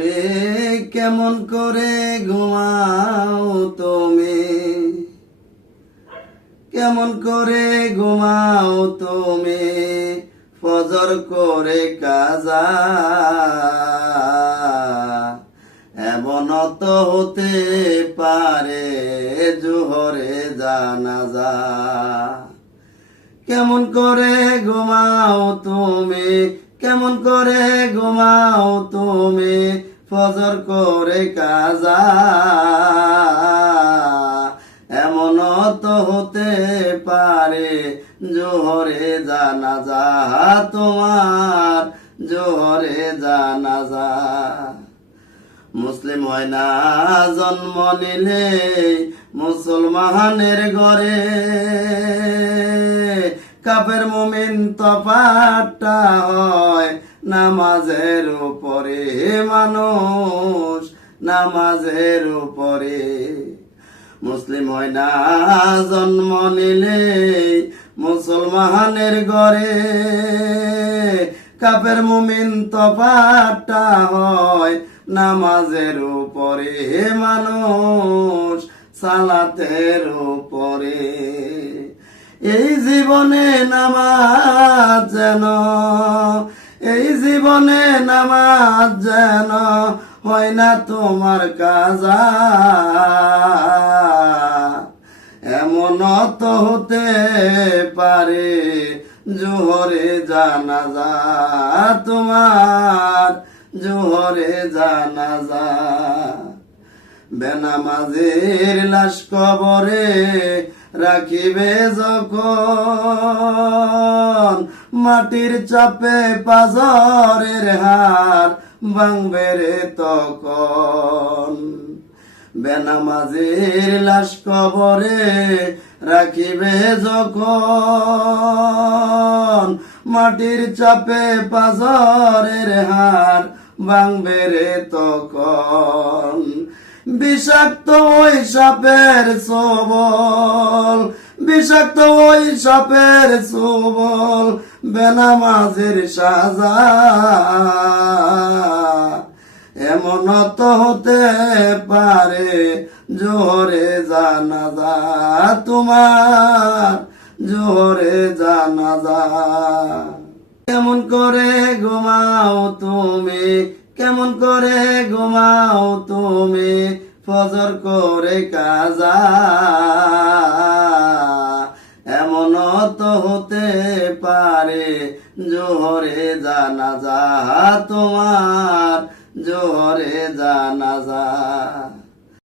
ওরে কেমন করে ঘুমাও তুমি, কেমন করে ঘুমাও তুমি, ফজর করে কাজা। এমন তো হতে পারে জোহরে জানাজা। কেমন করে ঘুমাও তুমি, কেমন করে ঘুমাও তুমি, ফজর করে কাজা। এমন তো হতে পারে জোহরে জানাজা, তোমার জোহরে জানাজা। মুসলিম হয় না জন্ম নিলে মুসলমানের ঘরে, কাফের মুমিন তফাৎটা হয় নামাজের উপরে, মানুষ নামাজের উপরে। মুসলিম হয় না জন্ম নিলে মুসলমানের ঘরে, কাফের মুমিন তফাৎটা হয় নামাজের উপরে, মানুষ সালাতের উপরে। এই জীবনে নামাজ যেন, এই জীবনে নামাজ যেন হয় না তোমার কাজা। এমন তো হতে পারে জোহরে জানাজা, তোমার জোহরে জানাজা। বেনামাজের লাশ কবরে রাখিবে যখন, মাটির চাপে পাজরের হাড় ভাঙবে রে তখন। বেনামাজের লাশ কবরে রাখিবে যখন, মাটির চাপে পাজরের হাড় ভাঙবে রে তখন। বিষাক্ত ওই সাপের ছোবল, বিষাক্ত ওই সাপের ছোবল, বেনামাজের সাজা। এমন তো হতে পারে জোহরে জানাজা, তোমার জোহরে জানাজা। কেমন করে ঘুমাও তুমি, কেমন করে ঘুমাও তুমি, ফজর করে কাজা। এমন তো হতে পারে জোহরে জানাজা, তোমার জোহরে জানাজা।